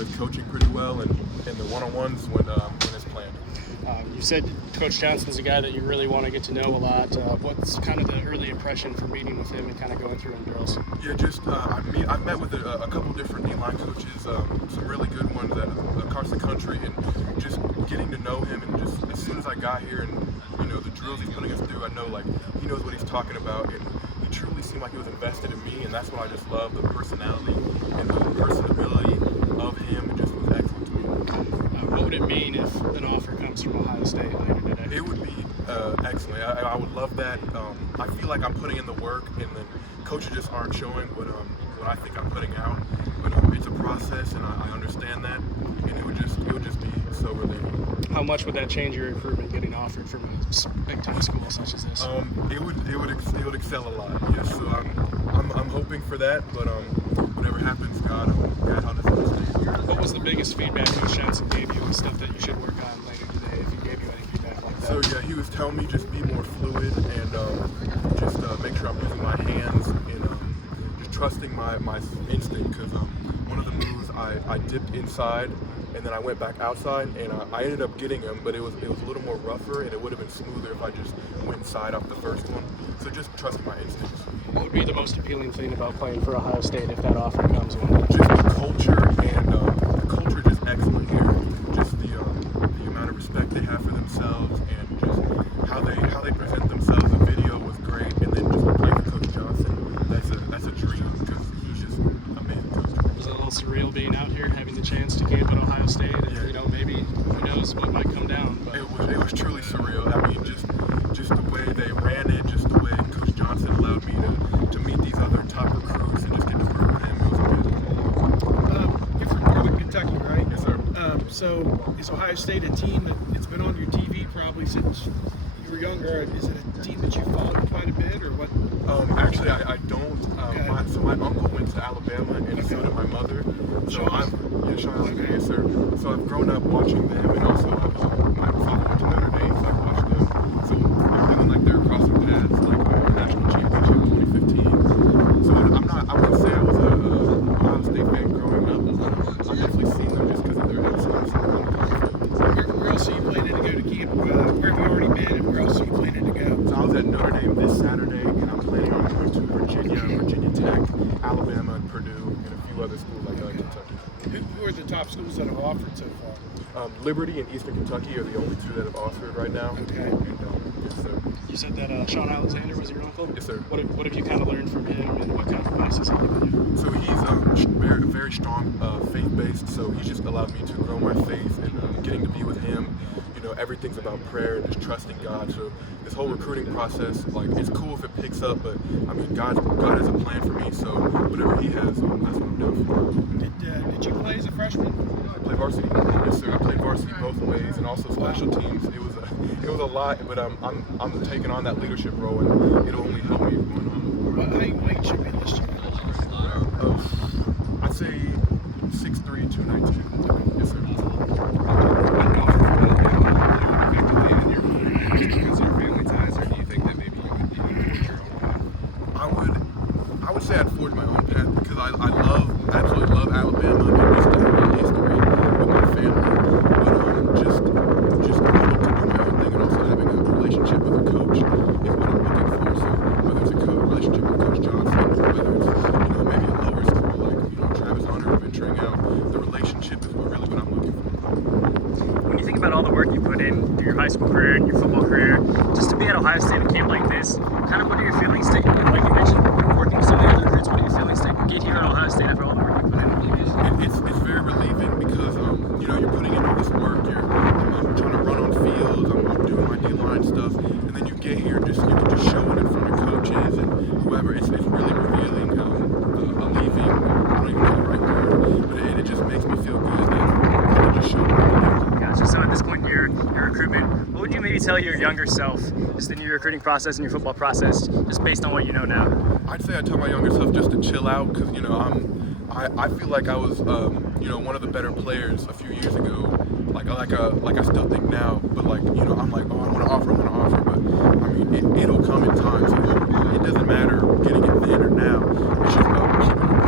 his coaching pretty well, and the one-on-ones when it's planned. You said Coach Johnson's a guy that you really want to get to know a lot. What's kind of the early impression from meeting with him and kind of going through in drills? Yeah, just I've met with a couple different D-line coaches, some really good ones across the country, and just getting to know him. And just as soon as I got here, and the drills he's putting us through, I know like he knows what he's talking about, and he truly seemed like he was invested in me, and that's what I just love, the personality and the personability of him. It just was excellent to me. What would it mean if an offer comes from Ohio State later today? It would be excellent. I would love that. I feel like I'm putting in the work, and the coaches just aren't showing what I think I'm putting out. But it's a process, and I understand that, and it would just be so relieving. How much would that change your recruitment getting offered from a big time school such as this? It would excel a lot. Yes, so I'm hoping for that, but whatever happens, God how does it? What was the biggest feedback Coach Johnson gave you and stuff that you should work on later today if he gave you any feedback like that? So yeah, he was telling me just be more fluid and just make sure I'm using my hands and just trusting my instinct, because one of the moves I dipped inside and then I went back outside, and I ended up getting him, but it was a little more rougher, and it would have been smoother if I just went inside off the first one. So just trust my instincts. What would be the most appealing thing about playing for Ohio State if that offer comes in? Just the culture, and the culture just excellent here. Just the amount of respect they have for themselves, and just how they present themselves. The video was great, and then just playing for Coach Johnson, that's a dream, because he's just an amazing coach. Was it a little surreal being out here, having the chance to camp at Ohio State, and maybe who knows what might come down? But it was truly surreal. I mean, just the way they ran it, just the way Coach Johnson allowed me to meet these other top recruits and just get to work with him. It was amazing. You're from Northern Kentucky, right? Yes, sir. So is Ohio State a team that's been on your TV probably since you were younger? Is it a team that you followed quite a bit, or what? Actually, I don't. My uncle went to Alabama, and so did my mother. So yes, sir. So I've grown up watching them, and also my father went to Notre Dame, so I've watched them. So I'm feeling like they're crossing paths, like a national championship in 2015. So I wouldn't say I was a Ohio State fan growing up. I've definitely seen them just because of their excellence. Where else are you planning to go to camp? Where have you already been, and where else are you planning to go? So I was at Notre Dame this Saturday, and I'm planning on going to Virginia Tech, Alabama, and Purdue, and a few other schools like Kentucky. Who are the top schools that have offered so far? Liberty and Eastern Kentucky are the only two that have offered right now. Okay. And, yes, sir. you said that Sean Alexander was your uncle? Yes, sir. What have you kind of learned from him, and what kind of advice has he given you? So he's very strong faith-based, so he just allowed me to grow my faith, and getting to be with him, everything's about prayer and just trusting God. So this whole recruiting process, like, it's cool if it picks up, but I mean, God has a plan for me, so whatever he has, that's what I'm doing for. Did you play as a freshman? I played varsity. Yes, sir. I played varsity both ways, and also special teams. It was a lot, but I'm taking on that leadership role, and it'll only help me going on. What height should be this year? I'd say 6'3", 219. Yes, sir. I would say I'd forge my own path, because I absolutely love Alabama, and just the history with my family. But just wanting to do my own thing, and also having a relationship with a coach is what I'm looking for. So whether it's a relationship with Coach Johnson, whether it's maybe a lower school like Travis Hunter venturing out, the relationship is really what I'm looking for. When you think about all the work you put in through your high school career and your football career, just to be at Ohio State at a camp like this, kind of what are your feelings like you mentioned, working with some of the other recruits, what are your feelings to get here at Ohio State after all the work you put in? It's very relieving, because you're putting in all this work, I'm trying to run on fields, I'm doing my D-line stuff, and then you get here and you can just show it in front of coaches and whoever. It's really revealing, relieving, I don't even know the right word, but it just makes me feel good that I can just show what I can do. Gotcha. So at this point in your recruitment, what would you maybe tell your younger self, just in your recruiting process and your football process, just based on what you know now? I'd say I'd tell my younger self just to chill out, because I feel like I was one of the better players a few years ago, like I still think now, but I'm like, oh, I want to offer, but I mean it'll come in time, so it doesn't matter getting it then or now. It's just about keeping